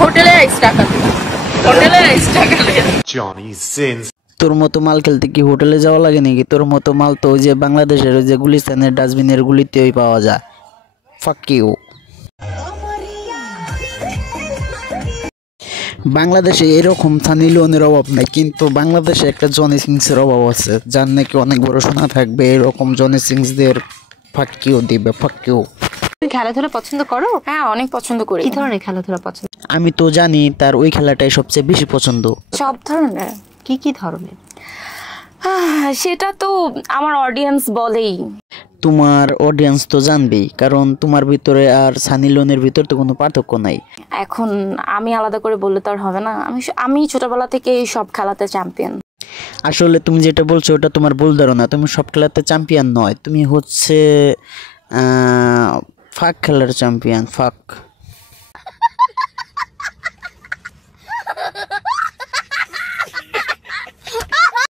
হোটেলে টাকা দিলাম, হোটেলে টাকা দিলাম। Johnny sins. তোর মতো মাল খেলতে কি হোটেলে যাওয়া লাগে নাকি? তোর মতো মাল তো ওই যে বাংলাদেশের ওই যে গুলিস্তানের ডাস্টবিনের গুলিতেই পাওয়া যায়। Fuck you. বাংলাদেশে এরকম সানি লিওনের অভাব নাই, কিন্তু বাংলাদেশে একটা জনি সিংসের অভাব আছে, যার নাকি অনেক বড় শোনা থাকবে। এরকম জনি সিংসদের ফাক ইউ দিবে, ফাক ইউ। তুমি খেলাধুলা পছন্দ করো? হ্যাঁ, অনেক পছন্দ করি। কি ধরনের খেলাধুলা পছন্দ? আমি তো জানি তার ওই খেলাটাই সবচেয়ে বেশি পছন্দ। সব ধরনের। কি কি ধরনের? সেটা তো আমার অডিয়েন্স বলেই। তোমার অডিয়েন্স তো জানবেই, কারণ তোমার ভিতরে আর সানি লিওনের ভিতর তো কোনো পার্থক্য নাই। এখন আমি আলাদা করে বললে তো আর হবে না। আমি ছোটবেলা থেকে সব খেলাতে চ্যাম্পিয়ন। আসলে তুমি যেটা বলছো ওটা তোমার ভুল ধারণা। তুমি সব খেলাতে চ্যাম্পিয়ন নয়, তুমি হচ্ছে ফাক খেলার চ্যাম্পিয়ন। ফাক।